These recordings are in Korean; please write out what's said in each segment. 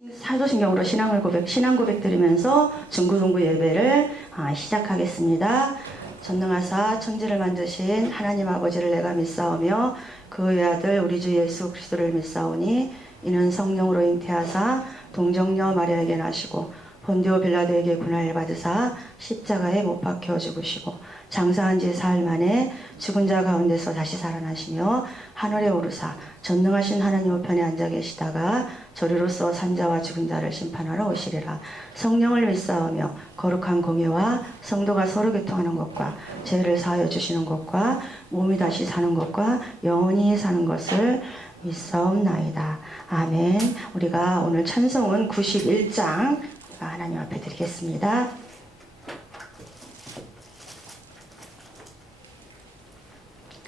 사도신경으로 신앙 고백 드리면서 중고등부 예배를 시작하겠습니다. 전능하사 천지를 만드신 하나님 아버지를 내가 믿사오며 그 외아들 우리 주 예수 그리스도를 믿사오니 이는 성령으로 잉태하사 동정녀 마리아에게 나시고 본디오 빌라도에게 고난을 받으사 십자가에 못 박혀 죽으시고 장사한 지 사흘 만에 죽은 자 가운데서 다시 살아나시며 하늘에 오르사 전능하신 하나님 우편에 앉아 계시다가 저리로서 산자와 죽은 자를 심판하러 오시리라. 성령을 믿사오며 거룩한 공예와 성도가 서로 교통하는 것과 죄를 사하여 주시는 것과 몸이 다시 사는 것과 영원히 사는 것을 믿사옵나이다. 아멘. 우리가 오늘 찬송은 91장 하나님 앞에 드리겠습니다.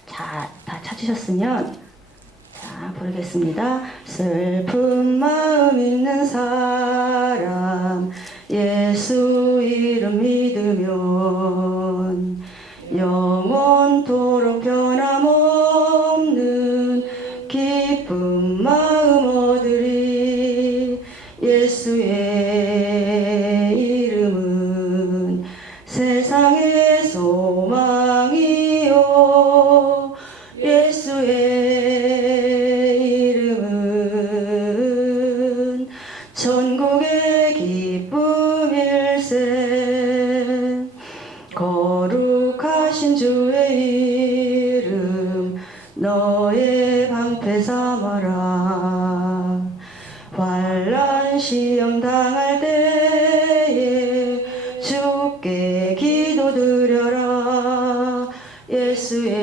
자, 다 찾으셨으면 부르겠습니다. 슬픈 마음 있는 사람 예수 이름 믿으면 영원토록 변함없는 기쁜 마음 얻으리. 예수의 이름은 세상의 소망이요 예수의 이름은 천국의 기쁨일세. 거룩하신 주의 이름 너의 방패 삼아라. 환난 시험 당할 때에 주께 기도드려라. 예수의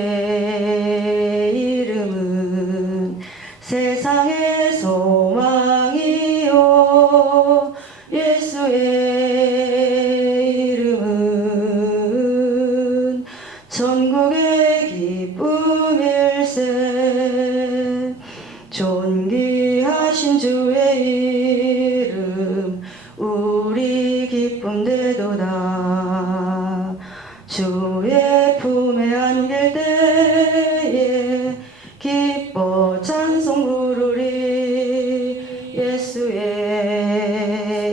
이름은 세상의 소망이요 예수의 이름은 천국의 기쁨일세. 존귀하신 주의 이름 우리 기쁨 되도다. 주의 품에 안길 때에 기뻐 찬송 부르리. 예수의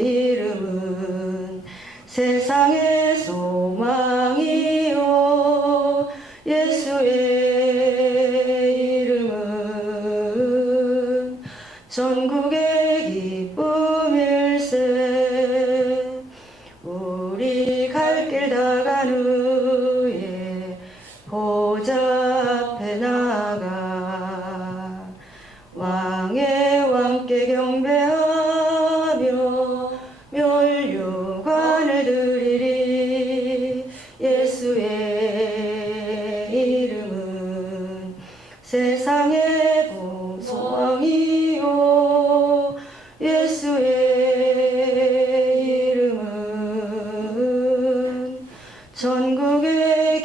이름은 세상의 소망이요 예수의 이름은 전국의 기쁨일세. 우리 갈 길 다 간 후에 보좌 앞에 나가 왕의 왕께 경배하며 멸류관을 드리리. 예수의 이름은 세상의 소망이요 예수의 이름은 전국의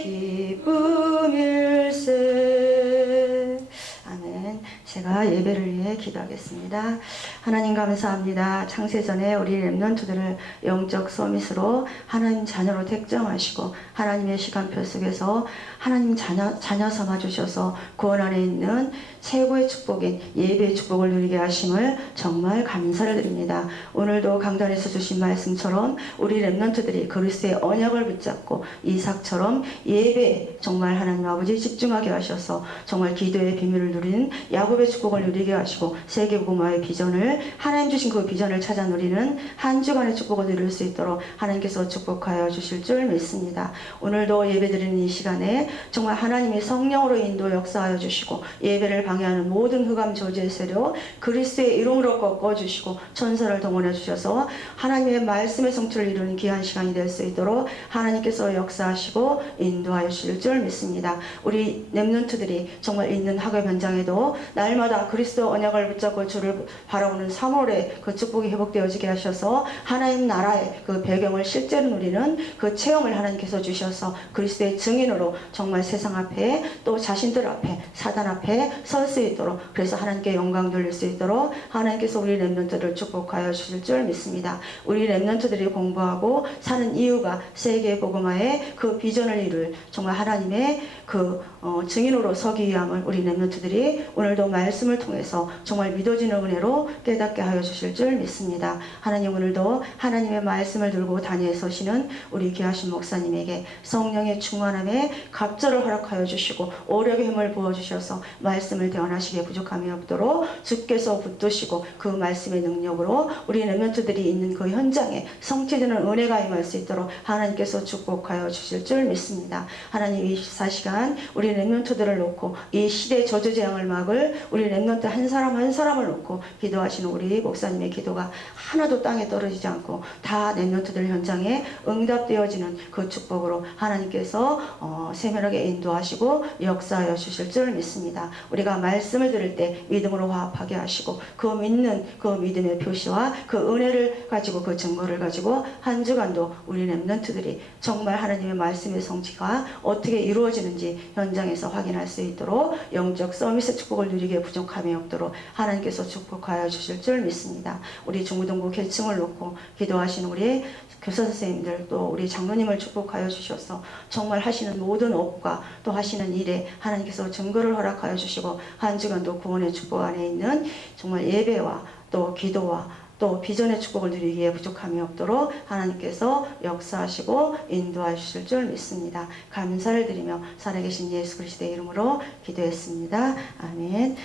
기쁨일세. 아멘. 제가 예배를 위해 기도하겠습니다. 하나님 감사합니다. 창세전에 우리 렘넌트들을 영적 서밋으로 하나님 자녀로 택정하시고 하나님의 시간표 속에서 하나님 자녀 삼아주셔서 구원 안에 있는 최고의 축복인 예배의 축복을 누리게 하심을 정말 감사를 드립니다. 오늘도 강단에서 주신 말씀처럼 우리 렘넌트들이 그리스도의 언약을 붙잡고 이삭처럼 예배에 정말 하나님 아버지 집중하게 하셔서 정말 기도의 비밀을 누리는 야곱의 축복을 누리게 하시고 세계복음화의 비전을 하나님 주신 그 비전을 찾아 누리는 한 주간의 축복을 누릴 수 있도록 하나님께서 축복하여 주실 줄 믿습니다. 오늘도 예배드리는 이 시간에 정말 하나님의 성령으로 인도 역사하여 주시고 예배를 방해하는 모든 흑암 저주의 세력 그리스도의 이름으로 꺾어주시고 천사를 동원해 주셔서 하나님의 말씀의 성취를 이루는 귀한 시간이 될 수 있도록 하나님께서 역사하시고 인도하여 주실 줄 믿습니다. 우리 렘넌트들이 정말 있는 학업 현장에도 날마다 그리스도 언약을 붙잡고 주를 바라보는 3월에 그 축복이 회복되어지게 하셔서 하나님 나라의 그 배경을 실제로 누리는 그 체험을 하나님께서 주셔서 그리스도의 증인으로 정말 세상 앞에 또 자신들 앞에 사단 앞에 설 수 있도록 그래서 하나님께 영광 돌릴 수 있도록 하나님께서 우리 렘넌트들을 축복하여 주실 줄 믿습니다. 우리 렘넌트들이 공부하고 사는 이유가 세계 복음화의 그 비전을 이룰 정말 하나님의 그 증인으로 서기 위함을 우리 렘넌트들이 오늘도 말씀을 통해서 정말 믿어지는 은혜로 깨닫게 하여 주실 줄 믿습니다. 하나님, 오늘도 하나님의 말씀을 들고 단위에 서시는 우리 귀하신 목사님에게 성령의 충만함에 갑절을 허락하여 주시고 오력의 힘을 부어주셔서 말씀을 대언하시기에 부족함이 없도록 주께서 붙드시고 그 말씀의 능력으로 우리 렘넌트들이 있는 그 현장에 성취되는 은혜가 임할 수 있도록 하나님께서 축복하여 주실 줄 믿습니다. 하나님, 24시간 우리 렘넌트들을 놓고 이 시대의 저주재앙을 막을 우리 렘넌트 한 사람 한 사람을 놓고 기도하시는 우리 목사님의 기도가 하나도 땅에 떨어지지 않고 다 렘넌트들 현장에 응답되어지는 그 축복으로 하나님께서 세밀하게 인도하시고 역사하여 주실 줄 믿습니다. 우리가 말씀을 들을 때 믿음으로 화합하게 하시고 그 믿는 그 믿음의 표시와 그 은혜를 가지고 그 증거를 가지고 한 주간도 우리 렘넌트들이 정말 하나님의 말씀의 성취가 어떻게 이루어지는지 현장에서 확인할 수 있도록 영적 서비스 축복을 누리기에 부족함이 없도록 하나님께서 축복하여 주실 줄 믿습니다. 우리 중고등부 계층을 놓고 기도하시는 우리 교사 선생님들, 또 우리 장로님을 축복하여 주셔서 정말 하시는 모든 업과 또 하시는 일에 하나님께서 증거를 허락하여 주시고 한 주간도 구원의 축복 안에 있는 정말 예배와 또 기도와 또 비전의 축복을 누리기에 부족함이 없도록 하나님께서 역사하시고 인도하실 줄 믿습니다. 감사를 드리며 살아계신 예수 그리스도의 이름으로 기도했습니다. 아멘.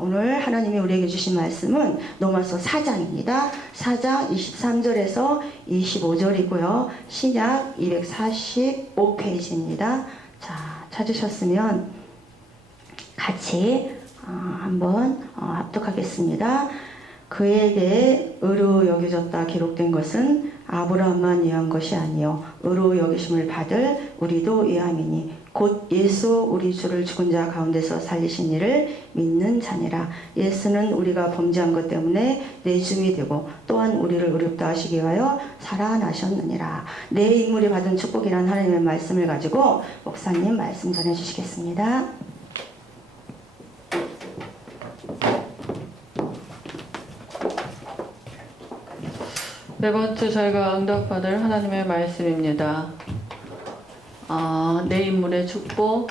오늘 하나님이 우리에게 주신 말씀은 로마서 4장입니다. 4장 23절에서 25절이고요. 신약 245페이지입니다. 자, 찾으셨으면 같이 한번 합독하겠습니다. 그에게 의로 여겨졌다 기록된 것은 아브라함만 위한 것이 아니요 의로 여기심을 받을 우리도 위함이니 곧 예수 우리 주를 죽은 자 가운데서 살리신 이를 믿는 자니라. 예수는 우리가 범죄한 것 때문에 내줌이 되고 또한 우리를 의롭다 하시기 위하여 살아나셨느니라. 내 인물이 받은 축복이란 하나님의 말씀을 가지고 목사님 말씀 전해주시겠습니다. 네 번째 저희가 응답받을 하나님의 말씀입니다. 내 인물의 축복.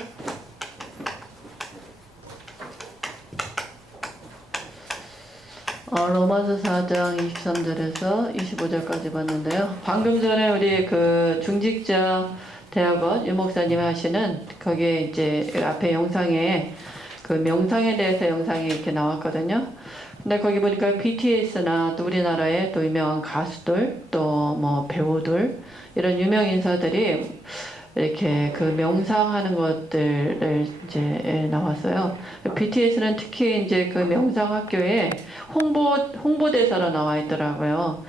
로마서 4장 23절에서 25절까지 봤는데요. 방금 전에 우리 그 중직자 대학원 유 목사님이 하시는 거기에 이제 앞에 영상에 그 명상에 대해서 영상이 이렇게 나왔거든요. 근데 거기 보니까 BTS나 또 우리나라의 또 유명한 가수들 또 뭐 배우들 이런 유명 인사들이 이렇게 그 명상하는 것들을 이제 나왔어요. BTS는 특히 이제 그 명상 학교에 홍보대사로 나와 있더라고요.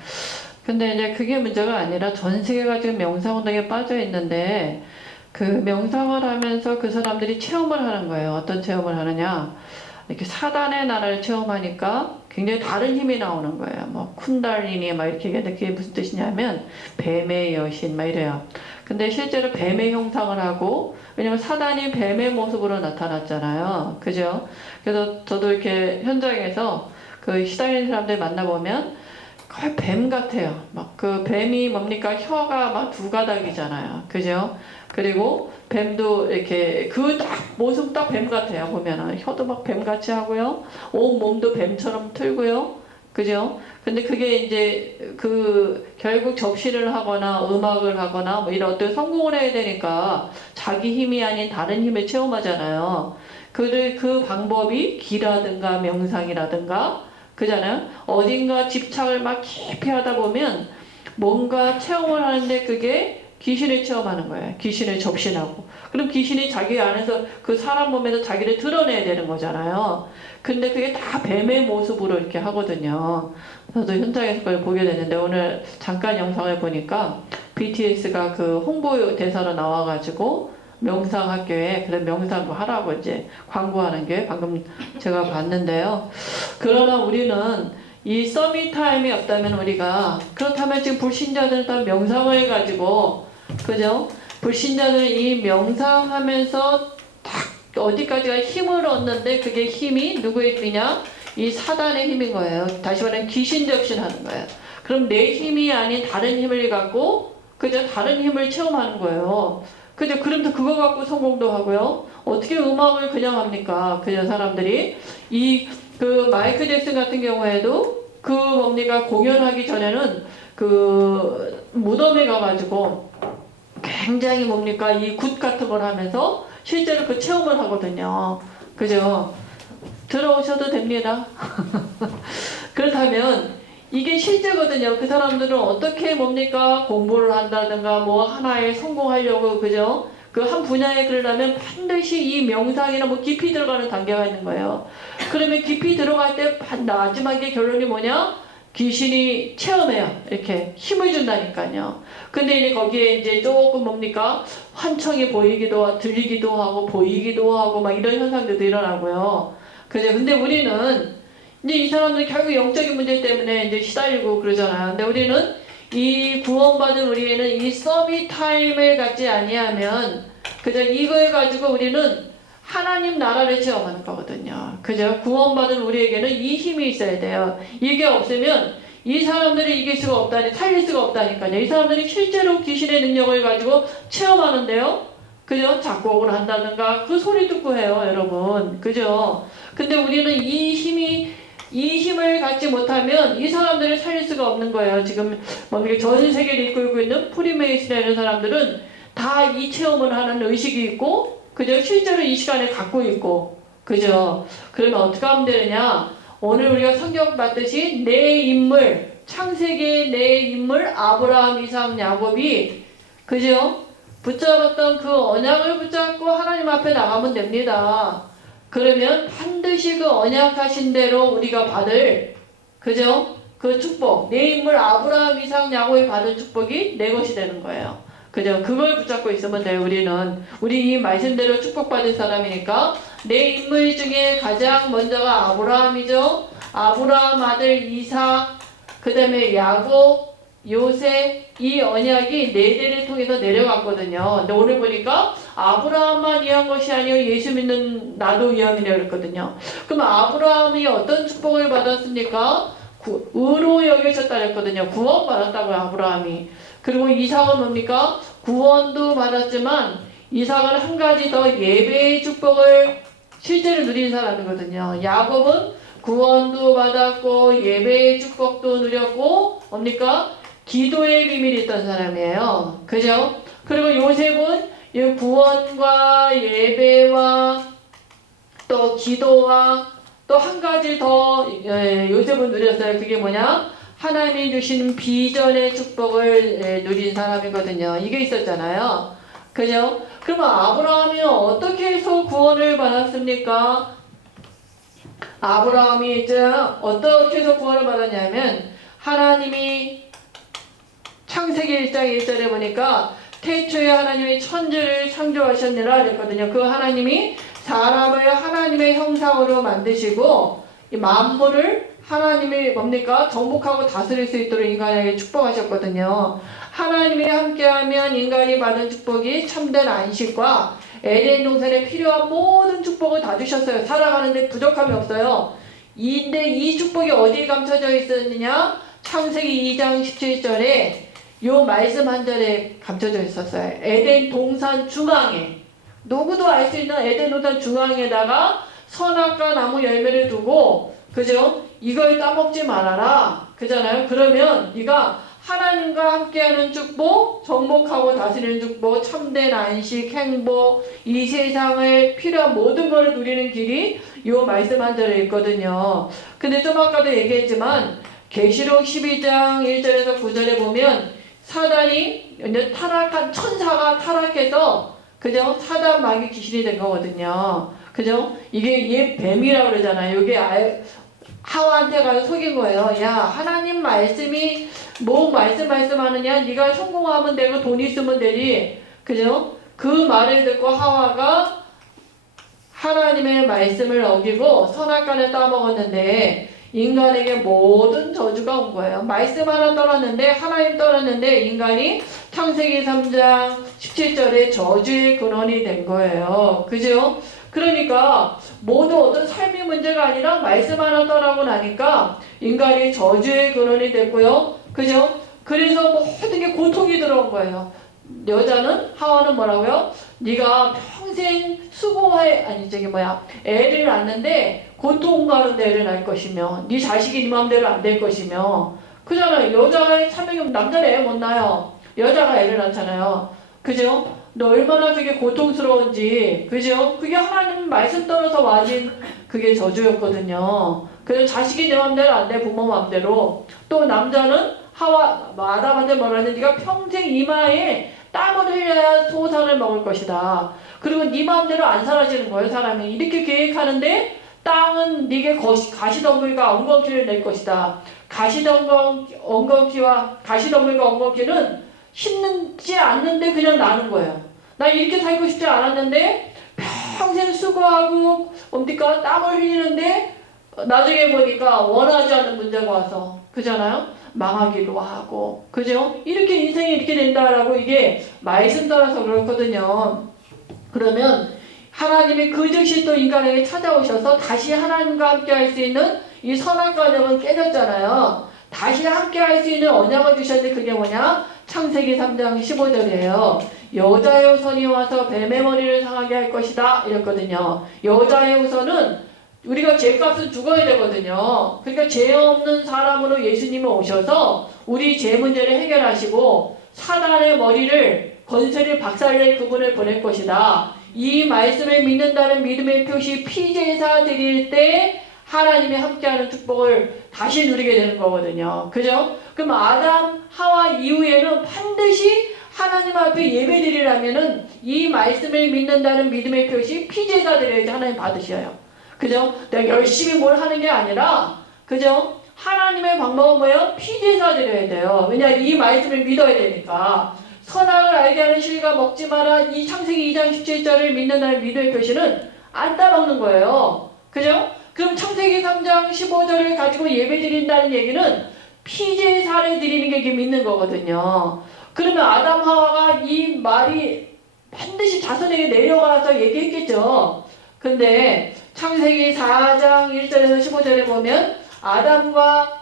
근데 이제 그게 문제가 아니라 전 세계가 지금 명상 운동에 빠져 있는데 그 명상을 하면서 그 사람들이 체험을 하는 거예요. 어떤 체험을 하느냐? 이렇게 사단의 나라를 체험하니까 굉장히 다른 힘이 나오는 거예요. 뭐 쿤달리니 막 이렇게 얘기하는데 그게 무슨 뜻이냐면 뱀의 여신 막 이래요. 근데 실제로 뱀의 형상을 하고, 왜냐면 사단이 뱀의 모습으로 나타났잖아요. 그죠? 그래서 저도 이렇게 현장에서 그 시달리는 사람들 만나보면 거의 뱀 같아요. 막 그 뱀이 뭡니까? 혀가 막 두 가닥이잖아요. 그죠? 그리고 뱀도 이렇게 그 딱 모습 딱 뱀 같아요. 보면은 혀도 막 뱀같이 하고요. 온 몸도 뱀처럼 틀고요. 그죠? 근데 그게 이제 그 결국 접시를 하거나 음악을 하거나 뭐 이런 어떤 성공을 해야 되니까 자기 힘이 아닌 다른 힘을 체험하잖아요. 그 방법이 기라든가 명상이라든가 그잖아요. 어딘가 집착을 막 깊이 하다 보면 뭔가 체험을 하는데 그게 귀신을 체험하는 거예요. 귀신을 접신하고. 그럼 귀신이 자기 안에서 그 사람 몸에서 자기를 드러내야 되는 거잖아요. 근데 그게 다 뱀의 모습으로 이렇게 하거든요. 저도 현장에서 그걸 보게 됐는데 오늘 잠깐 영상을 보니까 BTS가 그 홍보 대사로 나와가지고 명상학교에 그래 명상도 하라고 이제 광고하는 게 방금 제가 봤는데요. 그러나 우리는 이 서밋 타임이 없다면 우리가 그렇다면 지금 불신자들은 다 명상을 해가지고 그죠? 불신자들은 이 명상하면서 딱 어디까지가 힘을 얻는데 그게 힘이 누구의 힘이냐? 이 사단의 힘인 거예요. 다시 말하면 귀신 접신하는 거예요. 그럼 내 힘이 아닌 다른 힘을 갖고 그죠? 다른 힘을 체험하는 거예요. 그죠? 그럼도 그거 갖고 성공도 하고요. 어떻게 음악을 그냥 합니까? 그죠? 사람들이 이 그 마이클 잭슨 같은 경우에도 그 뭡니까 공연하기 전에는 그 무덤에 가가지고 굉장히 뭡니까 이 굿 같은 걸 하면서 실제로 그 체험을 하거든요. 그죠? 들어오셔도 됩니다. 그렇다면 이게 실제거든요. 그 사람들은 어떻게 뭡니까 공부를 한다든가 뭐 하나에 성공하려고 그죠? 그 한 분야에 그러려면 반드시 이 명상이나 뭐 깊이 들어가는 단계가 있는 거예요. 그러면 깊이 들어갈 때 마지막에 결론이 뭐냐? 귀신이 체험해요. 이렇게 힘을 준다니까요. 근데 이제 거기에 이제 조금 뭡니까? 환청이 보이기도 하고, 들리기도 하고, 보이기도 하고, 막 이런 현상들도 일어나고요. 그죠? 근데 우리는 이제 이 사람들 결국 영적인 문제 때문에 이제 시달리고 그러잖아요. 근데 우리는 이 구원받은 우리에는 이 서밋 타임을 갖지 아니하면 그죠? 이걸 가지고 우리는 하나님 나라를 체험하는 거거든요. 그죠? 구원받은 우리에게는 이 힘이 있어야 돼요. 이게 없으면 이 사람들을 이길 수가 없다니, 살릴 수가 없다니까요. 이 사람들이 실제로 귀신의 능력을 가지고 체험하는데요. 그죠? 작곡을 한다든가 그 소리 듣고 해요, 여러분. 그죠? 근데 우리는 이 힘을 갖지 못하면 이 사람들을 살릴 수가 없는 거예요. 지금 뭡니까 전 세계를 이끌고 있는 프리메이슨이라는 사람들은 다 이 체험을 하는 의식이 있고, 그죠? 실제로 이 시간에 갖고 있고, 그죠? 그러면 어떻게 하면 되느냐? 오늘 우리가 성경 봤듯이 내 인물, 창세기의 내 인물 아브라함, 이삭, 야곱이, 그죠? 붙잡았던 그 언약을 붙잡고 하나님 앞에 나가면 됩니다. 그러면 반드시 그 언약하신 대로 우리가 받을 그죠? 그 축복, 내 인물 아브라함, 이삭, 야곱이 받은 축복이 내 것이 되는 거예요. 그죠? 그걸 붙잡고 있으면 돼요. 우리 이 말씀대로 축복받을 사람이니까 내 인물 중에 가장 먼저가 아브라함이죠. 아브라함 아들 이삭, 그 다음에 야곱, 요셉, 이 언약이 네 대를 통해서 내려갔거든요. 근데 오늘 보니까 아브라함만 위한 것이 아니요 예수 믿는 나도 위함이라고 그랬거든요. 그럼 아브라함이 어떤 축복을 받았습니까? 의로 여겨졌다 그랬거든요. 구원 받았다고요, 아브라함이. 그리고 이삭은 뭡니까? 구원도 받았지만 이삭은 한 가지 더 예배의 축복을 실제로 누린 사람이거든요. 야곱은 구원도 받았고 예배의 축복도 누렸고 뭡니까? 기도의 비밀이 있던 사람이에요. 그죠? 그리고 요셉은 이 구원과 예배와 또 기도와 또 한 가지 더 요셉은 누렸어요. 그게 뭐냐? 하나님이 주신 비전의 축복을 누린 사람이거든요. 이게 있었잖아요. 그죠? 그러면 아브라함이 어떻게 해서 구원을 받았습니까? 아브라함이 이제 어떻게 해서 구원을 받았냐면 하나님이 창세기 1장 1절에 보니까 태초에 하나님이 천지를 창조하셨느라 그랬거든요. 그 하나님이 사람을 하나님의 형상으로 만드시고 이 만물을 하나님이 뭡니까? 정복하고 다스릴 수 있도록 인간에게 축복하셨거든요. 하나님이 함께하면 인간이 받은 축복이 참된 안식과 에덴 동산에 필요한 모든 축복을 다 주셨어요. 살아가는데 부족함이 없어요. 근데 이 축복이 어디에 감춰져 있었느냐? 창세기 2장 17절에 요 말씀 한 절에 감춰져 있었어요. 에덴 동산 중앙에, 누구도 알 수 있는 에덴 동산 중앙에다가 선악과 나무 열매를 두고, 그죠? 이걸 따먹지 말아라. 그잖아요. 그러면 네가 하나님과 함께하는 축복, 정복하고 다스리는 축복, 참된 안식, 행복, 이 세상을 필요한 모든 것을 누리는 길이 요 말씀 한 절에 있거든요. 근데 좀 아까도 얘기했지만 계시록 12장 1절에서 9절에 보면 사단이 이제 타락한 천사가 타락해서 그죠? 사단 마귀 귀신이 된 거거든요. 그죠? 이게 뱀이라고 그러잖아요. 이게 하와한테 가서 속인 거예요. 야, 하나님 말씀이 뭐 말씀하느냐? 네가 성공하면 되고 돈 있으면 되지. 그죠? 그 말을 듣고 하와가 하나님의 말씀을 어기고 선악과를 따먹었는데 인간에게 모든 저주가 온 거예요. 말씀 하나 떠났는데 하나님 떠났는데 인간이 창세기 3장 17절에 저주의 근원이 된 거예요. 그죠? 그러니까 모두 어떤 삶의 문제가 아니라 말씀 하나 떠나고 나니까 인간이 저주의 근원이 됐고요. 그죠? 그래서 모든 게 고통이 들어온 거예요. 여자는 하와는 뭐라고요? 네가 평생 수고해 아니 저기 뭐야 애를 낳는데 고통가운데 애를 낳을 것이며 네 자식이 네 마음대로 안 될 것이며 그잖아요. 여자의 참여금 남자는 애 못 낳아요. 여자가 애를 낳잖아요. 그죠? 너 얼마나 그게 고통스러운지 그죠? 그게 하나님 말씀 따라서 와진 그게 저주였거든요. 그래서 자식이 내 마음대로 안 돼. 부모 마음대로. 또 남자는 아담한테 뭐라는 네가 평생 이마에 땀을 흘려야 소산을 먹을 것이다. 그리고 네 마음대로 안 사라지는 거예요. 사람이 이렇게 계획하는데 땅은 네게 가시덤불과 엉겅퀴를 낼 것이다. 가시덤불과 엉겅퀴는 심지 않는데 그냥 나는 거예요. 나 이렇게 살고 싶지 않았는데 평생 수고하고 뭡니까 땀을 흘리는데 나중에 보니까 원하지 않는 문제가 와서 그잖아요. 망하기도 하고 그죠? 이렇게 인생이 이렇게 된다라고 이게 말씀 따라서 그렇거든요. 그러면 하나님이 그 즉시 또 인간에게 찾아오셔서 다시 하나님과 함께 할 수 있는 이 선악과 언약은 깨졌잖아요. 다시 함께 할 수 있는 언약을 주셨는데 그게 뭐냐? 창세기 3장 15절이에요. 여자의 후손이 와서 뱀의 머리를 상하게 할 것이다 이랬거든요. 여자의 후손은 우리가 죄값은 죽어야 되거든요. 그러니까 죄 없는 사람으로 예수님이 오셔서 우리 죄 문제를 해결하시고 사단의 머리를 건설을 박살낼 그분을 보낼 것이다. 이 말씀을 믿는다는 믿음의 표시 피제사 드릴 때 하나님이 함께하는 축복을 다시 누리게 되는 거거든요. 그죠? 그럼 아담, 하와 이후에는 반드시 하나님 앞에 예배 드리려면은 이 말씀을 믿는다는 믿음의 표시 피제사 드려야지 하나님 받으셔요. 그죠? 내가 열심히 뭘 하는 게 아니라 그죠? 하나님의 방법은 뭐예요? 피제사 드려야 돼요. 왜냐하면 이 말씀을 믿어야 되니까. 선악을 알게 하는 실과 먹지 마라. 이 창세기 2장 17절을 믿는다는 믿음의 표시는 안 따먹는 거예요. 그죠? 그럼 창세기 3장 15절을 가지고 예배 드린다는 얘기는 피제사를 드리는 게 이게 믿는 거거든요. 그러면 아담 하와가 이 말이 반드시 자손에게 내려가서 얘기했겠죠. 근데 창세기 4장 1절에서 15절에 보면 아담과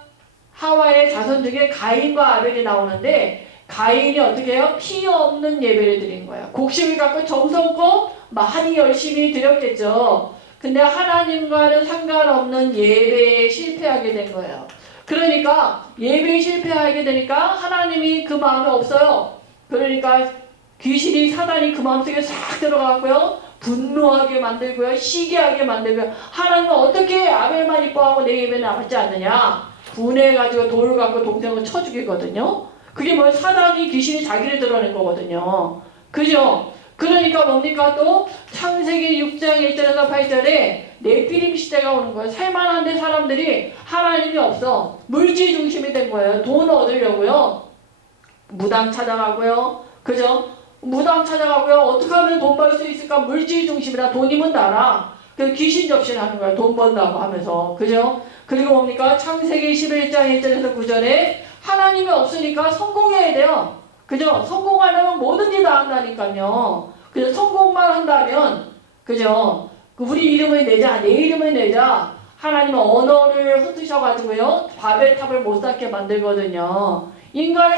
하와의 자손 중에 가인과 아벨이 나오는데 가인이 어떻게 해요? 피 없는 예배를 드린 거예요. 곡식을 갖고 정성껏 많이 열심히 드렸겠죠. 근데 하나님과는 상관없는 예배에 실패하게 된 거예요. 그러니까 예배에 실패하게 되니까 하나님이 그 마음에 없어요. 그러니까 귀신이 사단이 그 마음속에 싹 들어가고요. 분노하게 만들고요. 시기하게 만들고요. 하나님은 어떻게 아벨만 이뻐하고 내 예배는 받지 않느냐. 분해가지고 돌을 갖고 동생을 쳐 죽이거든요. 그게 뭐 사단이 귀신이 자기를 드러낸 거거든요. 그죠? 그러니까 뭡니까 또 창세기 6장 1절에서 8절에 네피림 시대가 오는 거예요. 살만한데 사람들이 하나님이 없어. 물질 중심이 된 거예요. 돈 얻으려고요. 무당 찾아가고요. 그죠? 무당 찾아가고요. 어떻게 하면 돈 벌 수 있을까? 물질 중심이라 돈이면 나라. 그 귀신 접신하는 거예요. 돈 번다고 하면서. 그죠? 그리고 뭡니까? 창세기 11장 1절에서 9절에 하나님이 없으니까 성공해야 돼요. 그죠? 성공하려면 뭐든지 다 한다니까요. 그죠? 성공만 한다면, 그죠? 우리 이름을 내자, 내 이름을 내자. 하나님은 언어를 흩으셔가지고요. 바벨탑을 못 쌓게 만들거든요.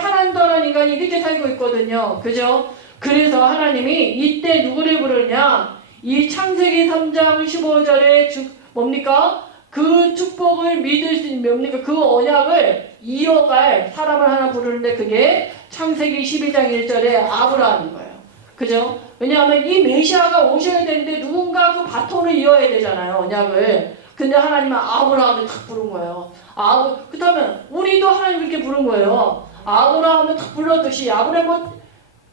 하나님 떠난 인간이 이렇게 살고 있거든요. 그죠? 그래서 하나님이 이때 누구를 부르냐? 이 창세기 3장 15절에 뭡니까? 그 축복을 믿을 수 있는 뭡니까? 그 언약을 이어갈 사람을 하나 부르는데 그게 창세기 12장 1절에 아브라함인 거예요. 그죠? 왜냐하면 이 메시아가 오셔야 되는데 누군가 그 바톤을 이어야 되잖아요. 언약을. 근데 하나님은 아브라함을 탁 부른 거예요. 그렇다면 우리도 하나님 그렇게 부른 거예요. 아브라함을 탁 불렀듯이 아브라함 뭐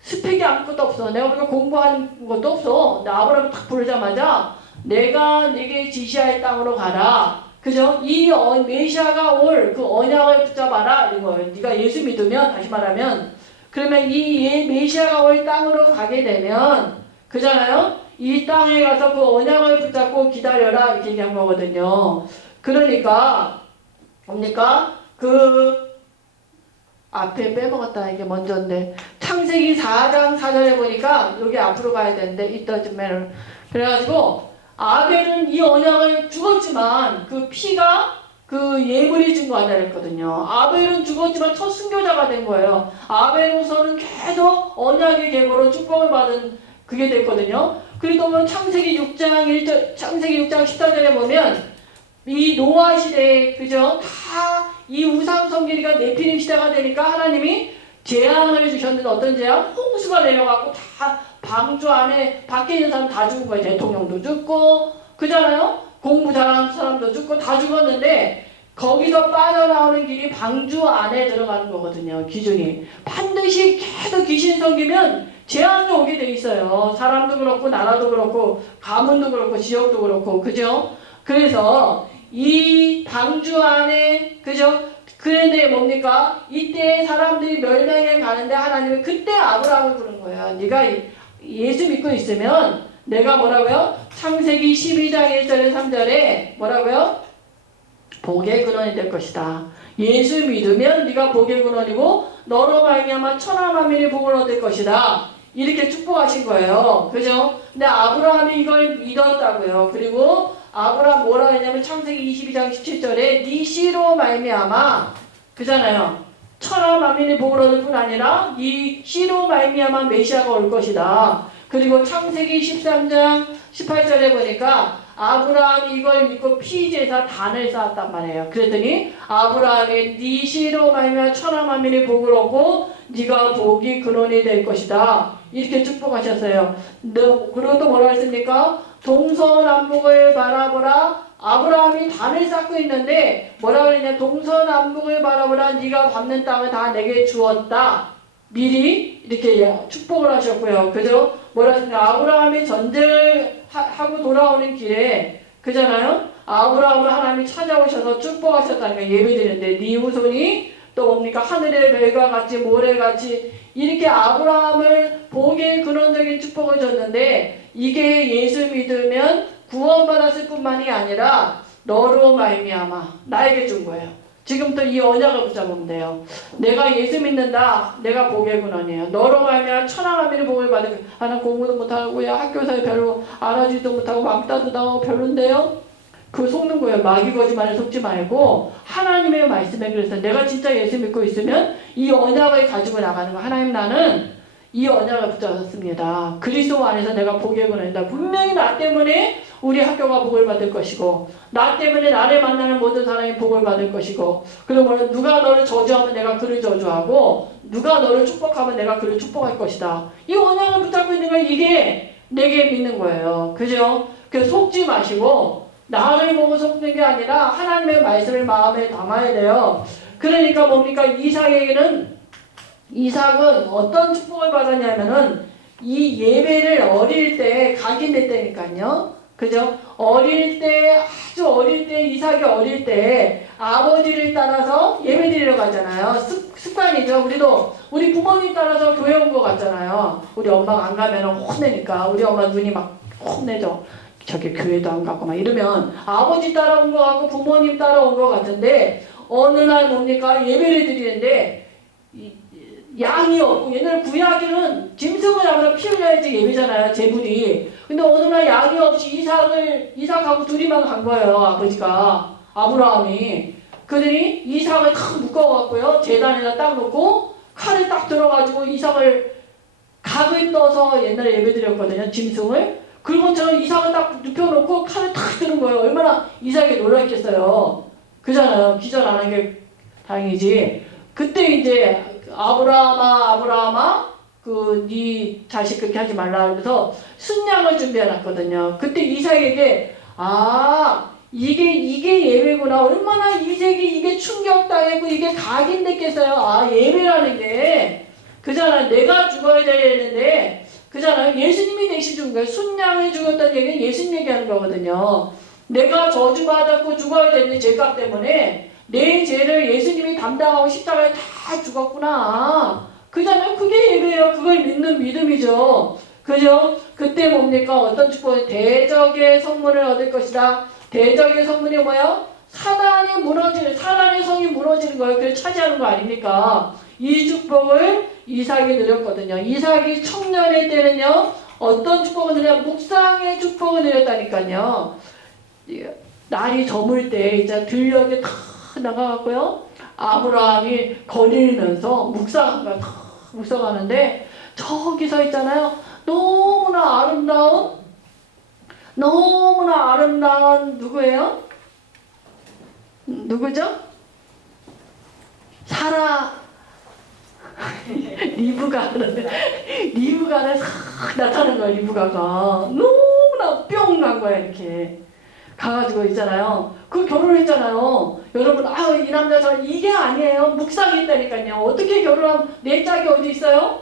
스펙이 아무것도 없어. 내가 우리가 공부하는 것도 없어. 근데 아브라함을 탁 부르자마자 내가 네게 지시할 땅으로 가라. 그죠? 이 메시아가 올 그 언약을 붙잡아라. 이런 거예요. 네가 예수 믿으면 다시 말하면 그러면 이 메시아가 올 땅으로 가게 되면 그잖아요? 이 땅에 가서 그 언약을 붙잡고 기다려라. 이렇게 얘기한 거거든요. 그러니까 뭡니까? 그 앞에 빼먹었다. 이게 먼저인데 창세기 4장 4절에 보니까 여기 앞으로 가야 되는데 이따 좀 매를 그래가지고 아벨은 이 언약을 죽었지만 그 피가 그 예물이 준 거 아니라 했거든요. 아벨은 죽었지만 첫 순교자가 된 거예요. 아벨로서는 계속 언약의 계보로 축복을 받은 그게 됐거든요. 그리고 또 창세기 6장 1절, 창세기 6장 14절에 보면 이 노아 시대에 그죠? 다 이 우상 섬기기가 네피림 시대가 되니까 하나님이 재앙을 주셨는데 어떤 재앙? 홍수가 내려가고 다 방주 안에 밖에 있는 사람 다 죽은 거예요. 대통령도 죽고 그잖아요. 공부 잘하는 사람도 죽고 다 죽었는데 거기서 빠져나오는 길이 방주 안에 들어가는 거거든요. 기준이 반드시 계속 귀신 섬기면 재앙이 오게 돼 있어요. 사람도 그렇고 나라도 그렇고 가문도 그렇고 지역도 그렇고 그죠? 그래서 이 방주 안에 그죠? 그런데 뭡니까? 이때 사람들이 멸망에 가는데 하나님은 그때 아브라함을 부른 거예요. 네가 예수 믿고 있으면 내가 뭐라고요? 창세기 12장 1절에 3절에 뭐라고요? 복의 근원이 될 것이다. 예수 믿으면 네가 복의 근원이고 너로 말미암아 천하 만민이 복을 얻을 것이다. 이렇게 축복하신 거예요. 그죠? 근데 아브라함이 이걸 믿었다고요. 그리고 아브라함 뭐라 했냐면 창세기 22장 17절에 네 씨로 말미암아 그잖아요. 천하 만민이 복을 얻을 뿐 아니라 네 씨로 말미암아 메시아가 올 것이다. 그리고 창세기 13장 18절에 보니까 아브라함이 이걸 믿고 피제사 단을 쌓았단 말이에요. 그랬더니 아브라함이 네 씨로 말미암아 천하 만민이 복을 얻고 네가 복이 근원이 될 것이다. 이렇게 축복하셨어요. 그리고 또 뭐라 했습니까? 동서남북을 바라보라. 아브라함이 단을 쌓고 있는데 뭐라 그러냐? 동서남북을 바라보라. 네가 밟는 땅을 다 내게 주었다. 미리 이렇게 축복을 하셨고요. 그죠? 뭐라 했습니까? 아브라함이 전쟁을 하고 돌아오는 길에 그잖아요? 아브라함을 하나님이 찾아오셔서 축복하셨다니까 예배드리는데 네 후손이 또 뭡니까? 하늘의 별과 같이 모래같이 이렇게 아브라함을 복의 근원적인 축복을 줬는데 이게 예수 믿으면 구원받았을 뿐만이 아니라 너로 말미암아 나에게 준 거예요. 지금부터 이 언약을 붙잡으면 돼요. 내가 예수 믿는다. 내가 복의 근원이에요. 너로 말미암아 천하 만민의 복을 받을 하는 공부도 못하고 학교에서 별로 알아주지도 못하고 왕따도 당하고 별론데요. 그거 속는 거예요. 마귀 거짓말을 속지 말고 하나님의 말씀에 그래서 내가 진짜 예수 믿고 있으면 이 언약을 가지고 나가는 거. 하나님 나는 이 언약을 붙잡았습니다. 그리스도 안에서 내가 복의 근원이다. 분명히 나 때문에 우리 학교가 복을 받을 것이고 나 때문에 나를 만나는 모든 사람이 복을 받을 것이고 그러면 누가 너를 저주하면 내가 그를 저주하고 누가 너를 축복하면 내가 그를 축복할 것이다. 이 언약을 붙잡고 있는 거 이게 내게 믿는 거예요. 그죠? 그래서 속지 마시고 나를 보고 속는 게 아니라 하나님의 말씀을 마음에 담아야 돼요. 그러니까 뭡니까? 이삭은 어떤 축복을 받았냐면은 이 예배를 어릴 때 각인됐다니까요. 그죠? 아주 어릴 때 이삭이 어릴 때 아버지를 따라서 예배 드리러 가잖아요. 습관이죠. 우리 부모님 따라서 교회 온 거 같잖아요. 우리 엄마가 안 가면 혼내니까 우리 엄마 눈이 막 혼내죠. 저기 교회도 안 가고 막 이러면 아버지 따라온 거 같고 부모님 따라온 거 같은데 어느 날 뭡니까? 예배를 드리는데 양이 없고 옛날 구약에는 짐승을 잡아서 피 흘려야지 예배잖아요. 제물이. 근데 어느 날 양이 없이 이삭하고 둘이만 간 거예요. 아버지가 아브라함이. 그러더니 이삭을 탁 묶어갖고요. 제단에다 딱 놓고 칼을 딱 들어가지고 이삭을 각을 떠서 옛날에 예배 드렸거든요. 짐승을. 그것처럼 이삭을 딱 눕혀놓고 칼을 탁 드는 거예요. 얼마나 이삭이 놀랐겠어요. 그잖아요. 기절 안 한 게 다행이지. 그때 이제 아브라함아 네 자식 그렇게 하지 말라 그러면서 순양을 준비해놨거든요. 그때 이삭에게 이게 예배구나. 얼마나 이삭이 이게 충격당했고 이게 각인됐겠어요. 예배라는 게 그잖아. 내가 죽어야 되는데 그잖아요. 예수님이 대신 죽은 거예요. 순양을 죽었다는 얘기는 예수님 얘기하는 거거든요. 내가 저주받았고 죽어야 되는 죄값 때문에 내 죄를 예수님이 담당하고 십자가에 다 죽었구나. 그잖아요. 그게 예배예요. 그걸 믿는 믿음이죠. 그죠? 그때 뭡니까? 어떤 축복은 대적의 성문을 얻을 것이다. 대적의 성문이 뭐예요? 사단의 성이 무너지는 거예요. 그래서 차지하는 거 아닙니까? 이 축복을 이삭이 누렸거든요. 이삭이 청년의 때는요. 어떤 축복을 누렸냐? 묵상의 축복을 누렸다니까요. 날이 저물 때 이제 들녘에 탁 나가갖고요. 아브라함이 거닐면서 묵상하는데 저기서 있잖아요. 너무나 아름다운 누구예요? 누구죠? 사라 리브가가 싹 나타나는 거야. 리브가가 너무나 뿅 난 거야. 이렇게 가가지고 있잖아요. 그 결혼했잖아요. 여러분, 이 남자 이게 아니에요. 묵상이 있다니까요. 어떻게 결혼하면 내 짝이 어디 있어요?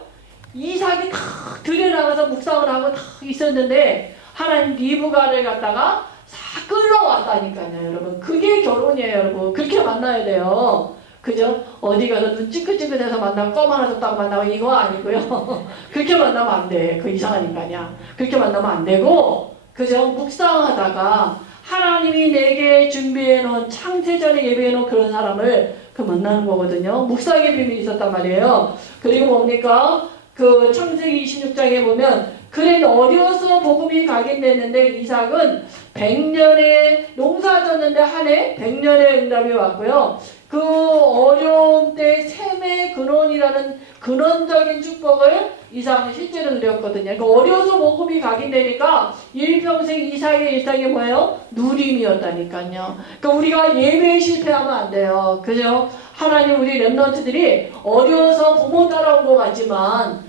이삭이 탁 들여나가서 묵상을 하고 탁 있었는데 하나님 리브가를 갖다가 싹 끌어왔다니까요. 여러분, 그게 결혼이에요. 여러분, 그렇게 만나야 돼요. 그죠? 어디 가서 눈 찌긋찌긋해서 만나고 껌 하나 줬다고 만나고 이거 아니고요. 그렇게 만나면 안 돼. 그 이상하니까요. 그렇게 만나면 안 되고, 그죠? 묵상하다가 하나님이 내게 준비해 놓은 창세전에 예배해 놓은 그런 사람을 그 만나는 거거든요. 묵상의 비밀이 있었단 말이에요. 그리고 뭡니까? 그 창세기 26장에 보면 그는 어려서 복음이 각인됐는데 이삭은 100년에 농사 졌는데 한 해 100년의 응답이 왔고요. 그 어려움 때 셈의 근원이라는 근원적인 축복을 이삭은 실제로 누렸거든요. 그러니까 어려서 복음이 각인되니까 일평생 이삭의 일상이 뭐예요? 누림이었다니까요. 그러니까 우리가 예배에 실패하면 안 돼요. 그죠? 하나님 우리 렘넌트들이 어려서 부모 따라온 것 같지만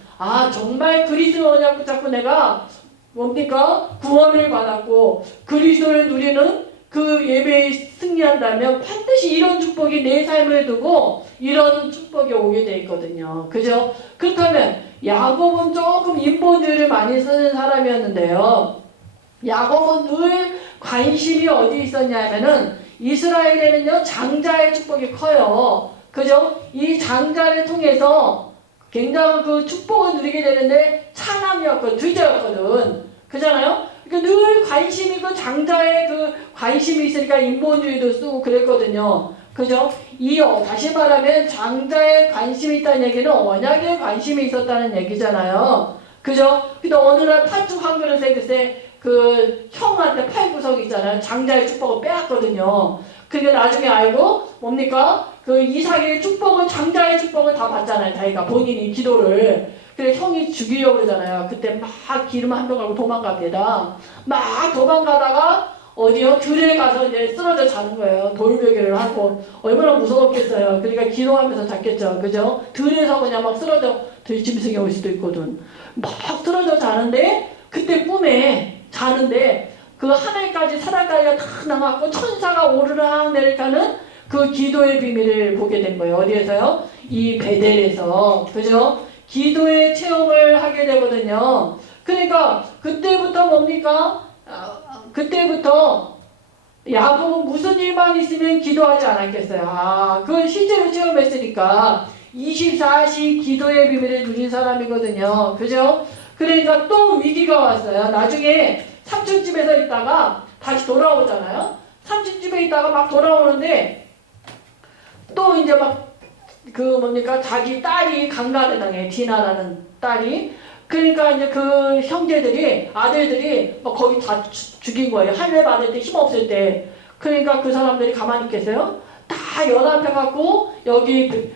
정말 그리스도 언약 붙잡고 내가 뭡니까? 구원을 받았고 그리스도를 누리는 그 예배에 승리한다면 반드시 이런 축복이 내 삶에 두고 이런 축복이 오게 돼 있거든요. 그죠? 그렇다면 야곱은 조금 인본주의를 많이 쓰는 사람이었는데요. 야곱은 늘 관심이 어디 있었냐면은 이스라엘에는요 장자의 축복이 커요. 그죠? 이 장자를 통해서 굉장히 그 축복을 누리게 되는데 차남이었거든, 둘째였거든. 그잖아요? 그러니까 늘 관심이 그 장자의 그 관심이 있으니까 인본주의도 쓰고 그랬거든요. 그죠? 다시 말하면 장자의 관심이 있다는 얘기는 언약에 관심이 있었다는 얘기잖아요. 그죠? 근데 어느 날 팥죽 한 그릇에 글쎄 그 형한테 팔구석 있잖아요. 장자의 축복을 빼앗거든요. 그게 나중에 알고 뭡니까? 그 이삭의 축복을 장자의 축복을 다 받잖아요. 자기가 본인이 기도를. 그래 형이 죽이려고 그러잖아요. 그때 막 기름 한 병 갖고 도망갑니다. 막 도망가다가 어디요? 들에 가서 이제 쓰러져 자는 거예요. 돌베개를 하고 얼마나 무서웠겠어요. 그러니까 기도하면서 잤겠죠. 그죠? 들에서 그냥 막 쓰러져 들짐승이 올 수도 있거든. 막 쓰러져 자는데 그때 꿈에 자는데 그 하늘까지 사다리가 탁 나가고 천사가 오르락 내리락하는 그 기도의 비밀을 보게 된 거예요. 어디에서요? 이 베델에서. 그죠? 기도의 체험을 하게 되거든요. 그러니까 그때부터 뭡니까? 그때부터 야곱은 무슨 일만 있으면 기도하지 않았겠어요. 그걸 실제로 체험했으니까 24시 기도의 비밀을 누린 사람이거든요. 그죠? 그러니까 또 위기가 왔어요. 나중에 삼촌집에서 있다가 다시 돌아오잖아요. 삼촌집에 있다가 막 돌아오는데 또 이제 막 자기 딸이 강간당해. 디나라는 딸이. 그러니까 이제 그 형제들이, 아들들이 막 거기 다 죽인 거예요. 할례 받을 때 힘없을 때. 그러니까 그 사람들이 가만히 있겠어요? 다 연합해갖고 여기 그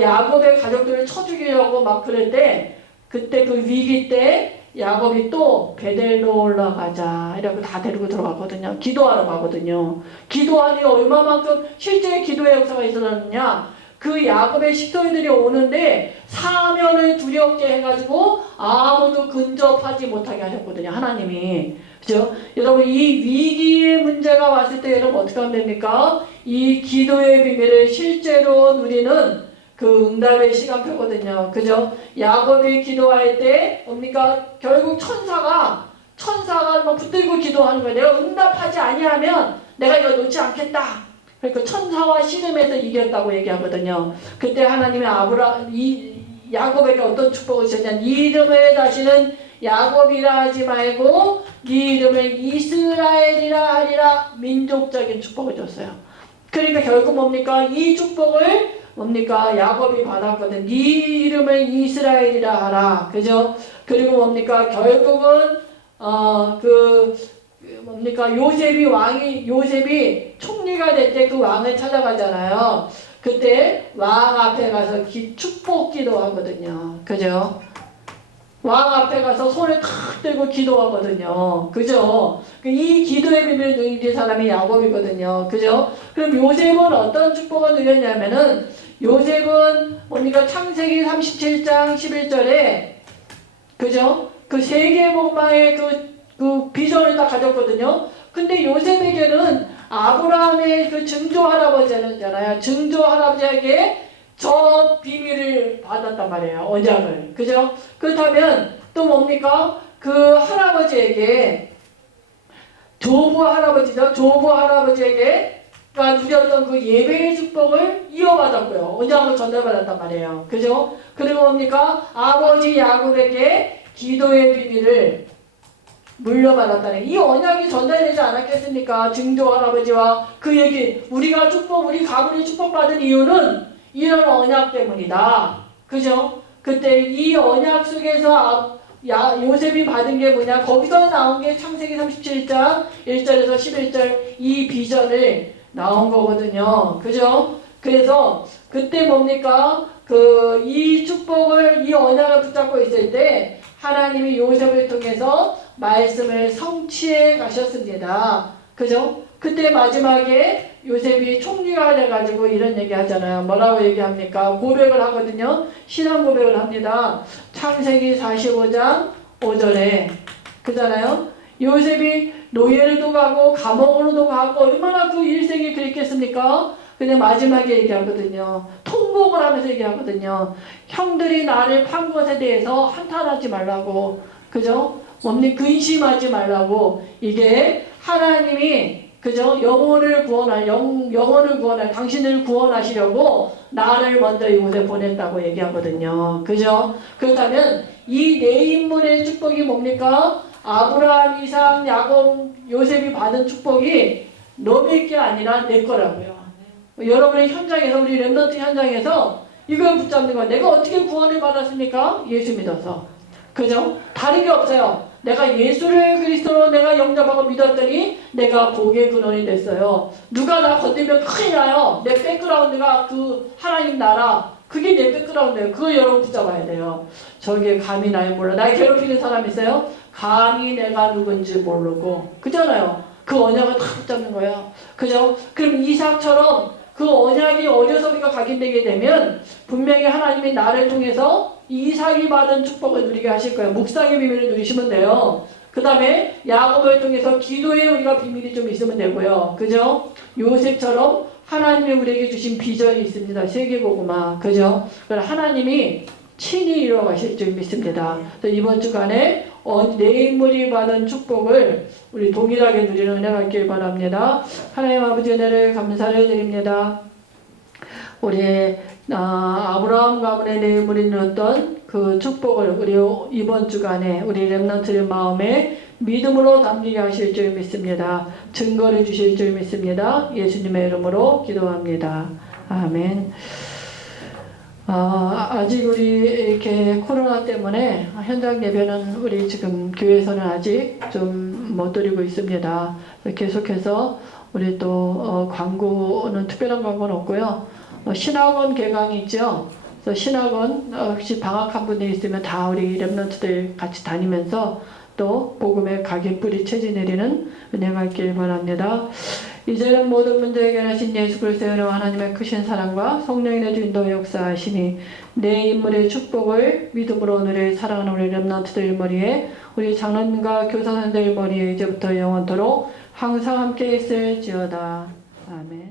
야곱의 가족들을 쳐 죽이려고 막 그럴 때 그때 그 위기 때 야곱이 또 베델로 올라가자 이러고 다 데리고 들어가거든요. 기도하러 가거든요. 기도하니 얼마만큼 실제 기도의 역사가 있었느냐. 그 야곱의 식솔들이 오는데 사면을 두렵게 해가지고 아무도 근접하지 못하게 하셨거든요. 하나님이. 그죠? 여러분 이 위기의 문제가 왔을 때 여러분 어떻게 하면 됩니까? 이 기도의 비밀을 실제로 누리는 그 응답의 시간표거든요. 그죠? 야곱이 기도할 때 뭡니까? 결국 천사가 막 붙들고 기도하는 거예요. 내가 응답하지 아니하면 내가 이거 놓지 않겠다. 그러니까 천사와 씨름에서 이겼다고 얘기하거든요. 그때 하나님이 야곱에게 어떤 축복을 주셨냐? 네 이름을 다시는 야곱이라 하지 말고 네 이름을 이스라엘이라 하리라. 민족적인 축복을 줬어요. 그러니까 결국 뭡니까? 이 축복을 야곱이 받았거든. 네 이름을 이스라엘이라 하라. 그죠? 그리고 결국은 요셉이 총리가 될 때 그 왕을 찾아가잖아요. 그때 왕 앞에 가서 축복 기도하거든요. 그죠? 왕 앞에 가서 손을 탁 들고 기도하거든요. 그죠? 이 기도의 비밀을 누린 사람이 야곱이거든요. 그죠? 그럼 요셉은 어떤 축복을 누렸냐면은 요셉은 뭡니까? 창세기 37장 11절에 그죠? 그 세계 복마의 그 비전을 딱 가졌거든요. 근데 요셉에게는 아브라함의 그 증조 할아버지잖아요. 증조 할아버지에게 저 비밀을 받았단 말이에요. 언약을. 그죠? 그렇다면 또 뭡니까? 그 할아버지에게 조부 할아버지죠. 조부 할아버지에게가 누렸던 그 예배의 축복을 이어받았고요. 언약을 전달받았단 말이에요. 그죠? 그리고 뭡니까? 아버지 야곱에게 기도의 비밀을 물려받았다는 이 언약이 전달되지 않았겠습니까? 증조 할아버지와 그 얘기 우리가 우리 가문이 축복받은 이유는 이런 언약 때문이다. 그죠? 그때 이 언약 속에서 요셉이 받은 게 뭐냐? 거기서 나온 게 창세기 37장 1절에서 11절 이 비전을 나온 거거든요. 그죠? 그래서 그때 뭡니까? 이 축복을 이 언약을 붙잡고 있을 때 하나님이 요셉을 통해서 말씀을 성취해 가셨습니다. 그죠? 그때 마지막에 요셉이 총리가 돼가지고 이런 얘기 하잖아요. 뭐라고 얘기합니까? 고백을 하거든요. 신앙 고백을 합니다. 창세기 45장 5절에 그잖아요. 요셉이 노예로도 가고 감옥으로도 가고 얼마나 그 일생이 그랬겠습니까? 근데 마지막에 얘기하거든요. 통곡을 하면서 얘기하거든요. 형들이 나를 판 것에 대해서 한탄하지 말라고. 그죠? 뭡니까? 근심하지 말라고. 이게 하나님이 그죠? 영혼을 구원할 당신을 구원하시려고 나를 먼저 이곳에 보냈다고 얘기하거든요. 그죠? 그렇다면 이 네 인물의 축복이 뭡니까? 아브라함, 이삭, 야곱, 요셉이 받은 축복이 너의 게 아니라 내 거라고요. 여러분의 현장에서 우리 렘넌트 현장에서 이걸 붙잡는 거야. 내가 어떻게 구원을 받았습니까? 예수 믿어서. 그죠? 다른 게 없어요. 내가 예수를 그리스도로 내가 영접하고 믿었더니 내가 복의 근원이 됐어요. 누가 나 건들면 큰일 나요. 내 백그라운드가 그 하나님 나라. 그게 내 백그라운드예요. 그거 여러분 붙잡아야 돼요. 저게 감히 날 몰라. 날 괴롭히는 사람 있어요? 감히 내가 누군지 모르고. 그잖아요. 그 언약을 다 붙잡는 거예요. 그죠? 그럼 이삭처럼 그 언약이 어려서 우리가 각인되게 되면 분명히 하나님이 나를 통해서 이삭이 받은 축복을 누리게 하실 거예요. 묵상의 비밀을 누리시면 돼요. 그 다음에 야곱을 통해서 기도에 우리가 비밀이 좀 있으면 되고요. 그죠? 요셉처럼 하나님이 우리에게 주신 비전이 있습니다. 세계복음화. 그죠? 그걸 하나님이 친히 이루어 가실 줄 믿습니다. 그래서 이번 주간에 내 인물이 받은 축복을 우리 동일하게 누리는 은혜가 있길 바랍니다. 하나님 아버지 은혜를 감사를 드립니다. 우리 아브라함 가문의 내 인물이 누렸던 그 축복을 우리 이번 주간에 우리 렘넌트의 마음에 믿음으로 담기게 하실 줄 믿습니다. 증거를 주실 줄 믿습니다. 예수님의 이름으로 기도합니다. 아멘. 아직 우리 이렇게 코로나 때문에 현장 예배는 우리 지금 교회에서는 아직 좀 못 드리고 있습니다. 계속해서 우리 또 광고는 특별한 광고는 없고요. 신학원 개강이 있죠. 그래서 신학원 혹시 방학한 분이 있으면 다 우리 렘넌트들 같이 다니면서 또 복음의 가게 뿌리 채지 내리는 은혜가 있길 바랍니다. 이제는 모든 문제 해결하신 예수 그리스도의 이름 하나님의 크신 사랑과 성령의 주인도 역사하시니 내 인물의 축복을 믿음으로 누릴 사랑하는 우리 렘넌트들 머리에 우리 장로님과 교사선생들 머리에 이제부터 영원토록 항상 함께 있을지어다. 아멘.